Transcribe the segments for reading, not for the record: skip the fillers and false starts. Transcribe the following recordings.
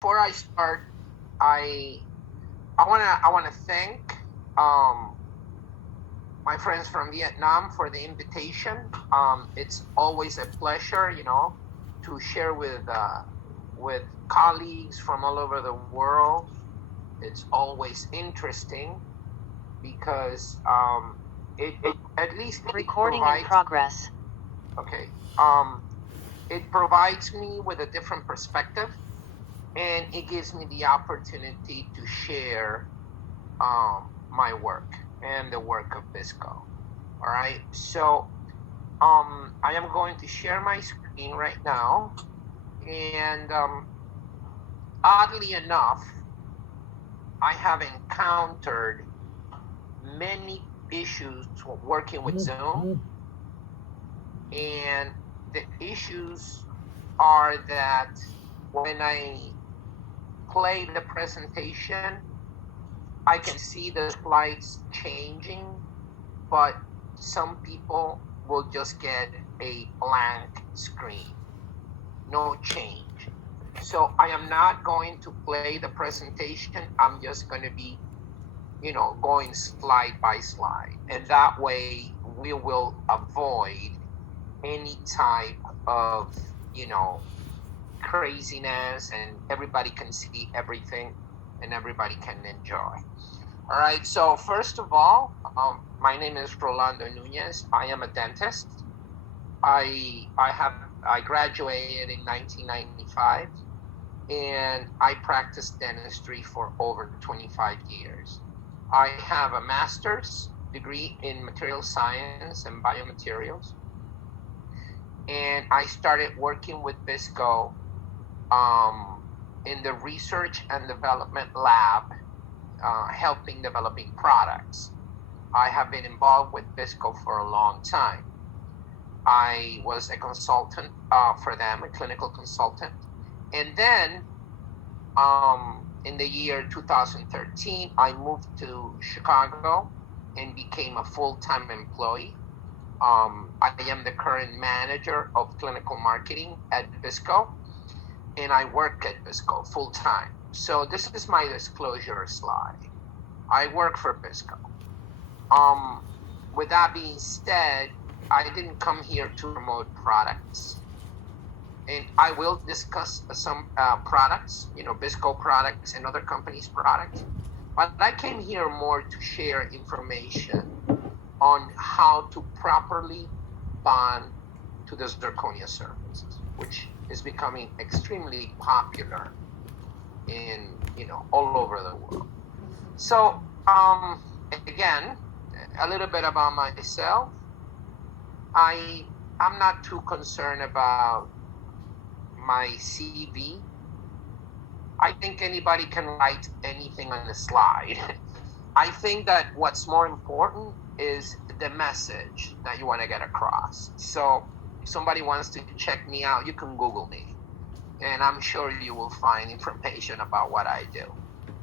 before I start, I I wanna thank um, my friends from Vietnam for the invitation. It's always a pleasure, to share with colleagues from all over the world. It's always interesting because it at least Recording in provides progress. okay. Um, it provides me with a different perspective, and it gives me the opportunity to share my work and the work of Bisco. All right. So I am going to share my screen right now, and oddly enough, I have encountered many issues working with Zoom, and the issues are that when I play the presentation, I can see the slides changing, but some people will just get a blank screen, no change. So I am not going to play the presentation. I'm just going to be, going slide by slide. And that way we will avoid any type of, you know, craziness, and everybody can see everything and everybody can enjoy. All right. So first of all, my name is Rolando Nunez. I am a dentist. I graduated in 1995, and I practiced dentistry for over 25 years. I have a master's degree in material science and biomaterials, and I started working with Bisco in the research and development lab, helping developing products. I have been involved with Bisco for a long time. I was a consultant for them, a clinical consultant. And then in the year 2013, I moved to Chicago and became a full-time employee. I am the current manager of clinical marketing at Bisco, and I work at Bisco full-time. So this is my disclosure slide. I work for Bisco. Um, with that being said, I didn't come here to promote products, and I will discuss some products, Bisco products and other companies' products. But I came here more to share information on how to properly bond to the zirconia surfaces, which is becoming extremely popular in all over the world. So again, a little bit about myself. I I'm not too concerned about my CV. I think anybody can write anything on a slide. I think that what's more important is the message that you want to get across. So if somebody wants to check me out, you can Google me, and I'm sure you will find information about what I do.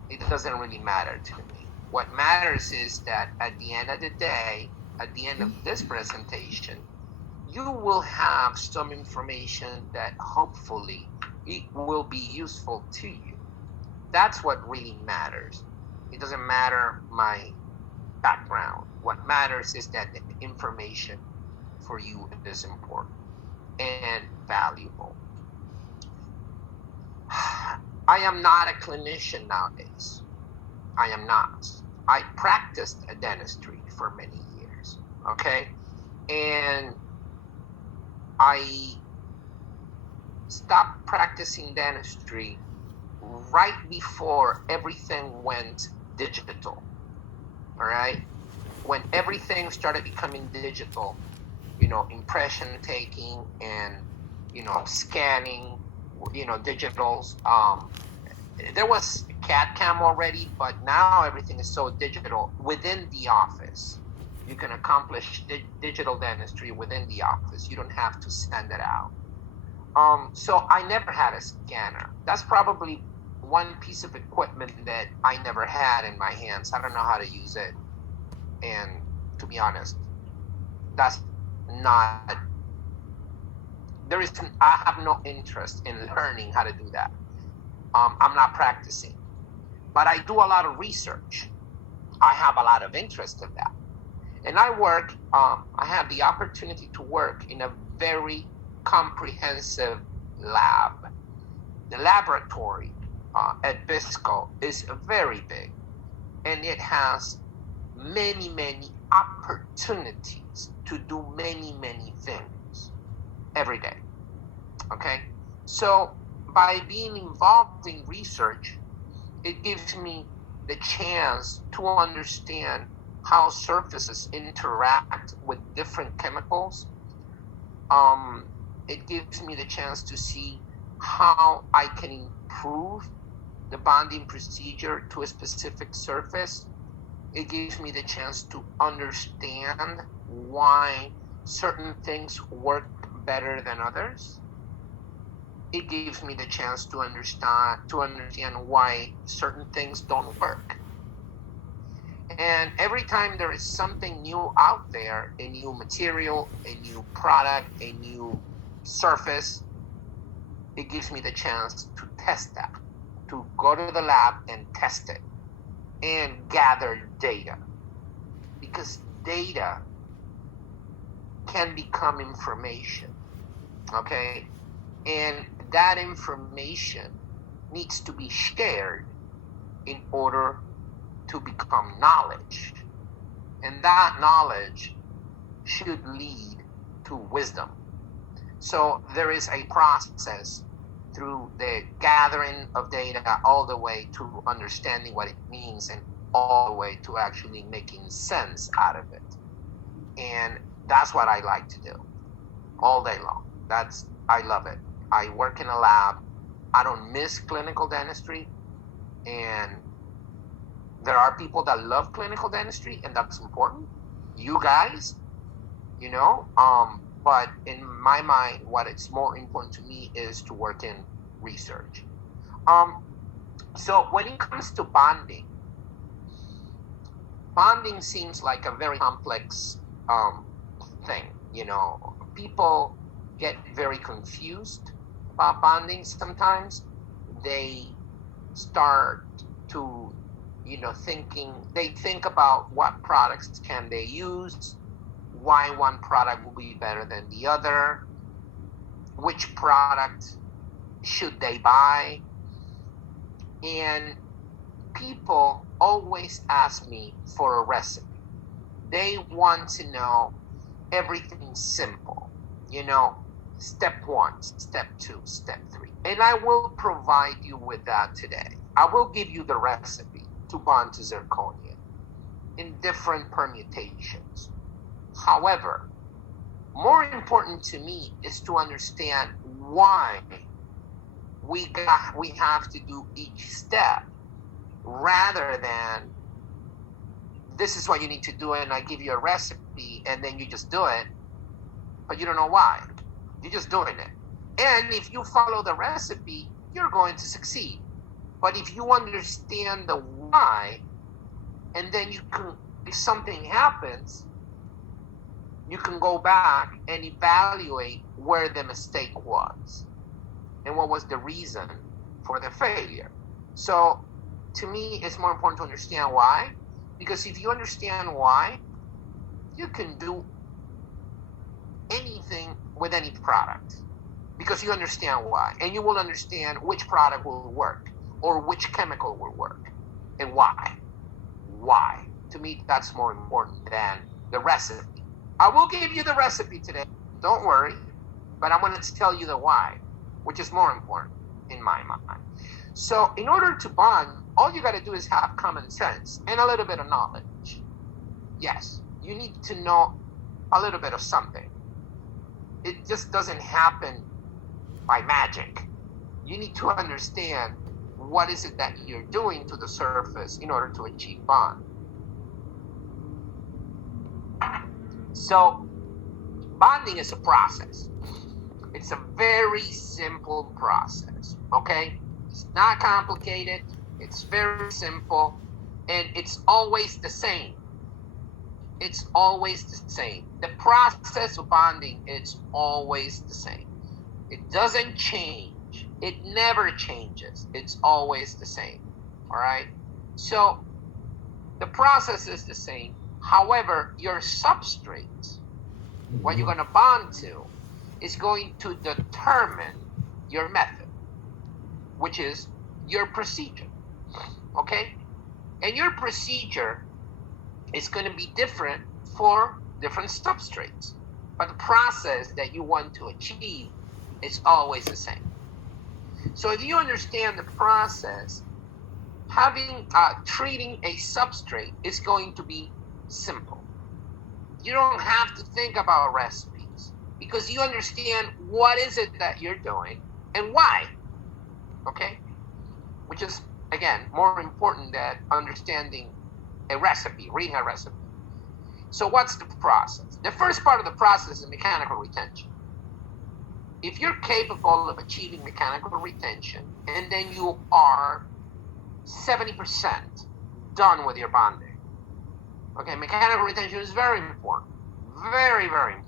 It doesn't really matter to me. What matters is that at the end of the day, at the end of this presentation, you will have some information that hopefully it will be useful to you. That's what really matters. It doesn't matter my background. What matters is that the information for you is important and valuable. I am not a clinician nowadays. I am not. I practiced a dentistry for many years, okay? And I stopped practicing dentistry right before everything went digital, all right? When everything started becoming digital, impression taking and, scanning, digitals. There was CAD CAM already, but now everything is so digital within the office. You can accomplish digital dentistry within the office. You don't have to send it out. So I never had a scanner. That's probably one piece of equipment that I never had in my hands. I don't know how to use it. And to be honest, that's not, I have no interest in learning how to do that. I'm not practicing, but I do a lot of research. I have a lot of interest in that. And I have the opportunity to work in a very comprehensive lab. The laboratory at BISCO is very big, and it has many, many opportunities to do many, many things every day. Okay? So by being involved in research, it gives me the chance to understand how surfaces interact with different chemicals. It gives me the chance to see how I can improve the bonding procedure to a specific surface. It gives me the chance to understand why certain things work better than others. It gives me the chance to understand why certain things don't work. And every time there is something new out there, a new material, a new product, a new surface, it gives me the chance to test that, to go to the lab and test it and gather data. Because data can become information, okay? And that information needs to be shared in order to become knowledge. And that knowledge should lead to wisdom. So there is a process through the gathering of data all the way to understanding what it means and all the way to actually making sense out of it. And that's what I like to do all day long. I love it. I work in a lab. I don't miss clinical dentistry. And there are people that love clinical dentistry, and that's important. You guys, but in my mind, what it's more important to me is to work in research. So when it comes to bonding seems like a very complex thing. People get very confused about bonding sometimes. They start to they think about what products can they use, why one product will be better than the other, which product should they buy. And people always ask me for a recipe. They want to know everything simple, step 1, step 2, step 3. And I will provide you with that today. I will give you the recipe to bond to zirconia in different permutations. However, more important to me is to understand why we have to do each step, rather than this is what you need to do and I give you a recipe and then you just do it, but you don't know why. You're just doing it. And if you follow the recipe, you're going to succeed. But if you understand the why, and then if something happens, you can go back and evaluate where the mistake was and what was the reason for the failure. So to me, it's more important to understand why, because if you understand why, you can do anything with any product because you understand why, and you will understand which product will work or which chemical will work and why. Why? To me, that's more important than the recipe. I will give you the recipe today, don't worry, but I'm going to tell you the why, which is more important in my mind. So in order to bond, all you got to do is have common sense and a little bit of knowledge. Yes, you need to know a little bit of something. It just doesn't happen by magic. You need to understand what is it that you're doing to the surface in order to achieve bond. So bonding is a process. It's a very simple process, okay? It's not complicated. It's very simple, and it's always the same. It's always the same. The process of bonding, it's always the same. It doesn't change. It never changes. It's always the same. All right. So the process is the same. However, your substrate, what you're going to bond to, is going to determine your method, which is your procedure. Okay? And your procedure is going to be different for different substrates. But the process that you want to achieve is always the same. So if you understand the process, treating a substrate is going to be simple. You don't have to think about recipes because you understand what is it that you're doing and why. Okay? Which is, again, more important than understanding a recipe, reading a recipe. So what's the process? The first part of the process is mechanical retention. If you're capable of achieving mechanical retention and then you are 70% done with your bonding, okay, mechanical retention is very important, very, very important.